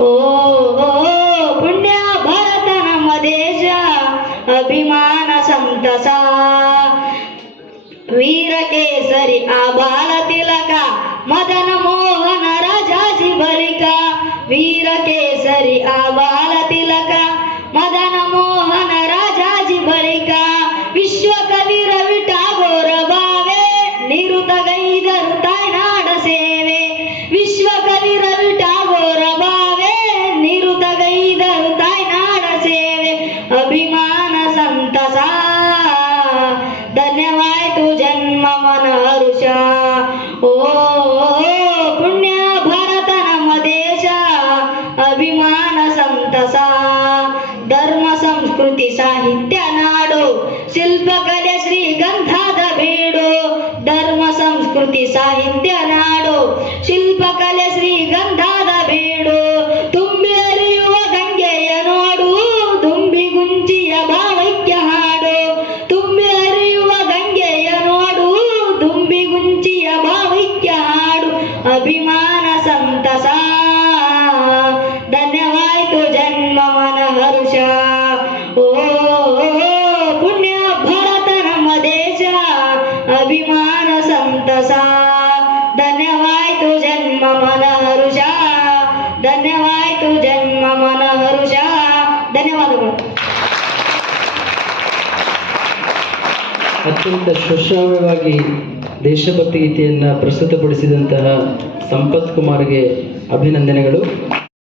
ओ पुण्य भारत ನಮ್ಮ ದೇಶ अभिमान संतसा वीर केसरी आबाल तिलक मदन मोहन राजाजी बलिक वीर केसरी आबाल तिलक मदन मोहन राजाजी बलिक विश्व कवी रवि टागोर भावे निरुतगैದರು ತಾಯ್ನಾಡ ಸೇವೆ विश्व कवी रवि टागोर भावे निरुतगैದರು ತಾಯ್ನಾಡ ಸೇವೆ अभिमान संतसा धन्यवाद तू जन्म मन हरुष ओ पुण्य भारत ನಮ್ಮ ದೇಶ अभिमान संतसा धर्म संस्कृति साहित्य नाडो शिल्पकले श्रीगंधाದ ಬೀಡು धर्म संस्कृति साहित्य नाडो शिल्पकले श्रीगंधाದ ಬೀಡು ತುಂಬಿ ಹರಿಯುವ ಗಂಗೆಯ ನೋಡು ತುಂಬಿ ಗುಂಜಿಯ ಭಾವೈಕ್ಯ ಹಾಡು ತುಂಬಿ ಹರಿಯುವ ಗಂಗೆಯ ನೋಡು ತುಂಬಿ ಗುಂಜಿಯ ಭಾವೈಕ್ಯ ಹಾಡು अभिमान संतसा धन्यवाद जन्म मन हर्ष ओ पुण्य भारत ನಮ್ಮ ದೇಶ अभिमान संतसा धन्यवाद जन्म मन हर्ष धन्यवाद जन्म मन हर्ष ಧನ್ಯವಾದಗಳು ಅತ್ಯಂತ ಸುಶ್ರಾವ್ಯವಾಗಿ ದೇಶಭಕ್ತಿ ಗೀತೆಯನ್ನು ಪ್ರಸ್ತುತಪಡಿಸಿದಂತಹ ಸಂಪತ್ ಕುಮಾರ್ಗೆ ಅಭಿನಂದನೆಗಳು.